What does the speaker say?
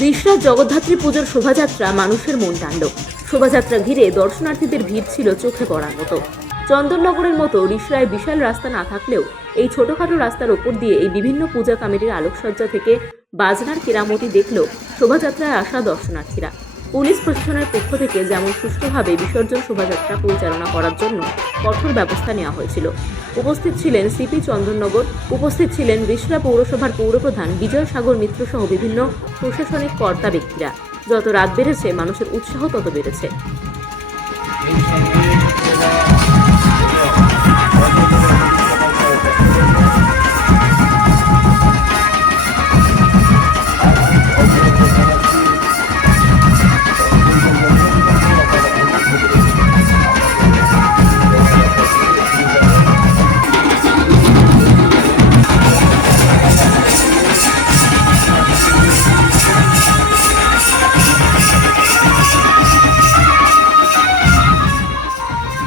ঋষরাজ জগদ্ধাত্রী পুজোর শোভাযাত্রা মানুষের মন টান্ড শোভাযাত্রা ঘিরে দর্শনার্থীদের ভিড় ছিল চোখে পড়ার মতো। চন্দননগরের মতো ঋষরায় বিশাল রাস্তা না থাকলেও এই ছোটখাটো রাস্তার ওপর দিয়ে এই বিভিন্ন পূজা কমিটির আলোকসজ্জা থেকে বাজনার কেরামতি দেখল শোভাযাত্রায় আসা দর্শনার্থীরা। পুলিশ প্রশাসনের পক্ষ থেকে যেমন সুষ্ঠুভাবে বিসর্জন শোভাযাত্রা পরিচালনা করার জন্য কঠোর ব্যবস্থা নেওয়া হয়েছিল। উপস্থিত ছিলেন সিপি চন্দননগর, উপস্থিত ছিলেন বিশরা পৌরসভার পৌরপ্রধান বিজয় সাগর মিত্র সহ বিভিন্ন প্রশাসনিক কর্তা ব্যক্তিরা। যত রাত বেড়েছে, মানুষের উৎসাহ তত বেড়েছে।